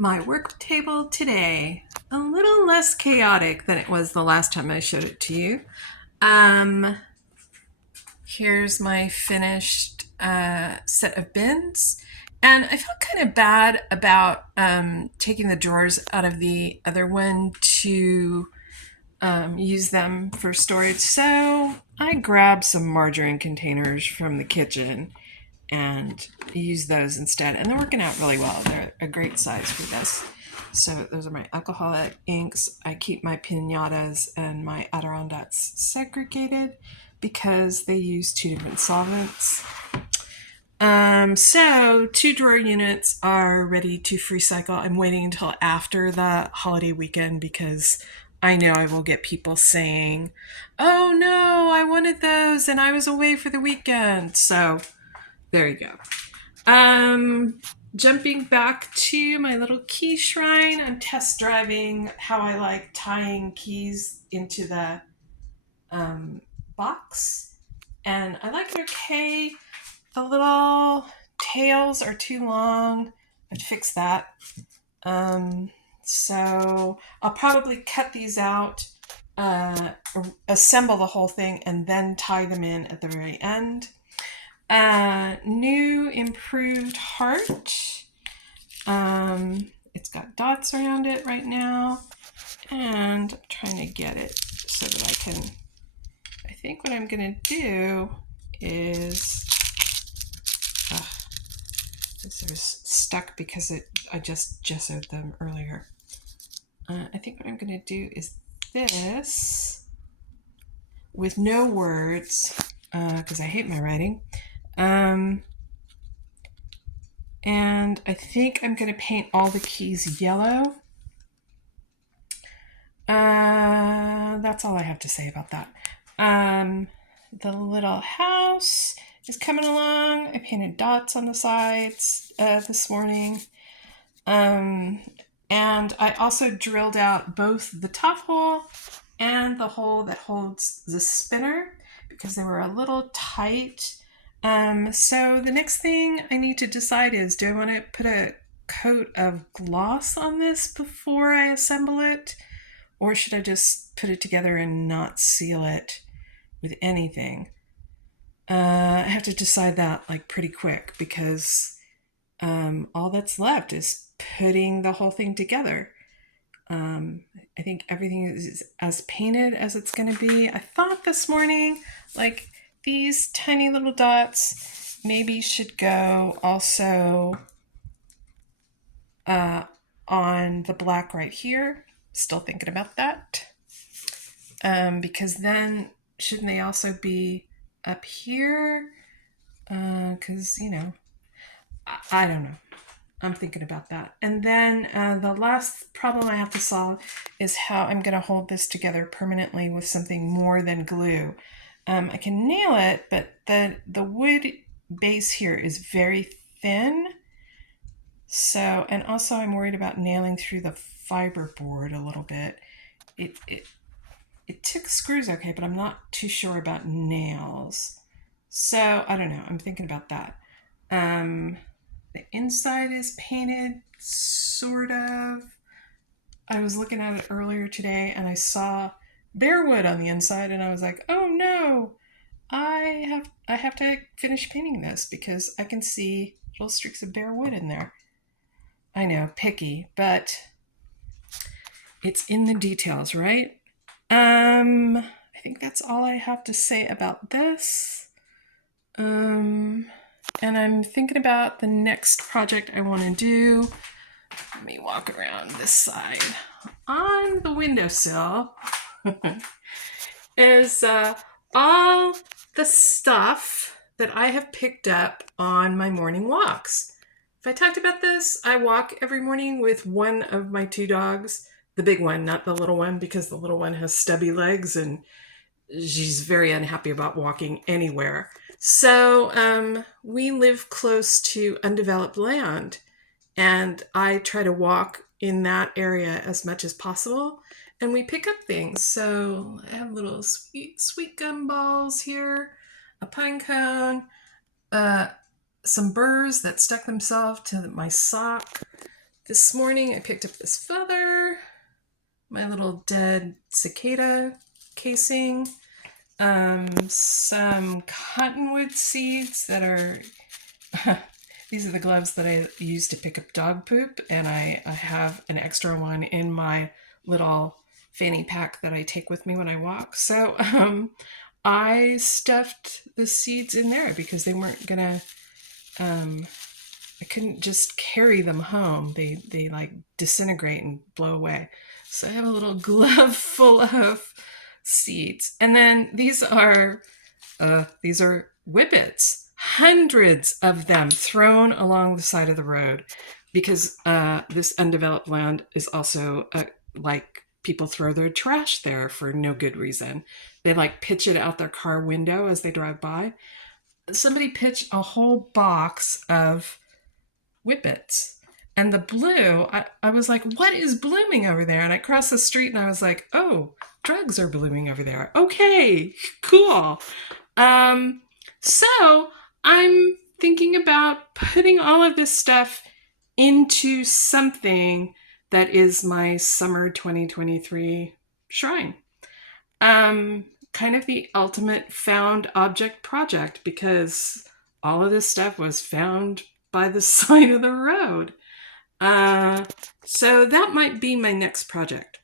My work table today, a little less chaotic than it was the last time I showed it to you. Um, Here's my finished set of bins. And I felt kind of bad about taking the drawers out of the other one to use them for storage. So I grabbed some margarine containers from the kitchen and use those instead. And they're working out really well. They're a great size for this. So those are my alcoholic inks. I keep my pinatas and my Adirondacks segregated because they use two different solvents. So 2 drawer units are ready to free cycle. I'm waiting until after the holiday weekend because I know I will get people saying, "Oh no, I wanted those and I was away for the weekend." So there you go. Jumping back to my little key shrine, I'm test driving how I like tying keys into the box. And I like it okay. The little tails are too long. I'd fix that. So I'll probably cut these out, assemble the whole thing, and then tie them in at the very end. New improved heart. It's got dots around it right now, and I'm trying to get it so that I think what I'm gonna do is, this was stuck because I just gessoed them earlier. I think what I'm gonna do is this with no words, because I hate my writing. And I think I'm going to paint all the keys yellow. That's all I have to say about that. The little house is coming along. I painted dots on the sides this morning. And I also drilled out both the top hole and the hole that holds the spinner because they were a little tight. So the next thing I need to decide is, do I want to put a coat of gloss on this before I assemble it? Or should I just put it together and not seal it with anything? I have to decide that like pretty quick because all that's left is putting the whole thing together. I think everything is as painted as it's going to be. I thought this morning, like, these tiny little dots maybe should go also on the black right here. Still thinking about that. Because then shouldn't they also be up here? Because, I don't know. I'm thinking about that. And then the last problem I have to solve is how I'm going to hold this together permanently with something more than glue. I can nail it, but the wood base here is very thin. So, and also I'm worried about nailing through the fiber board a little bit. It took screws okay, but I'm not too sure about nails. So I don't know. I'm thinking about that. The inside is painted, sort of. I was looking at it earlier today and I saw bare wood on the inside and I was like, oh no, I have to finish painting this because I can see little streaks of bare wood in there. I know, picky, but it's in the details, right? I think that's all I have to say about this. And I'm thinking about the next project I want to do. Let me walk around this side. On the windowsill is all the stuff that I have picked up on my morning walks. If I talked about this, I walk every morning with one of my 2 dogs, the big one, not the little one, because the little one has stubby legs and she's very unhappy about walking anywhere. So we live close to undeveloped land, and I try to walk in that area as much as possible, and we pick up things. So I have little sweet gum balls here, a pine cone, some burrs that stuck themselves to my sock, This morning I picked up this feather, my little dead cicada casing, some cottonwood seeds that are these are the gloves that I use to pick up dog poop, and I have an extra one in my little fanny pack that I take with me when I walk. So I stuffed the seeds in there because they weren't gonna I couldn't just carry them home. They like disintegrate and blow away. So I have a little glove full of seeds. And then these are whippets, hundreds of them thrown along the side of the road, because this undeveloped land is also like people throw their trash there for no good reason. They like pitch it out their car window as they drive by. Somebody pitched a whole box of whippets. And the blue, I was like, what is blooming over there? And I crossed the street and I was like, oh, drugs are blooming over there. Okay, cool. So I'm thinking about putting all of this stuff into something that is my summer 2023 shrine. Kind of the ultimate found object project, because all of this stuff was found by the side of the road. So that might be my next project.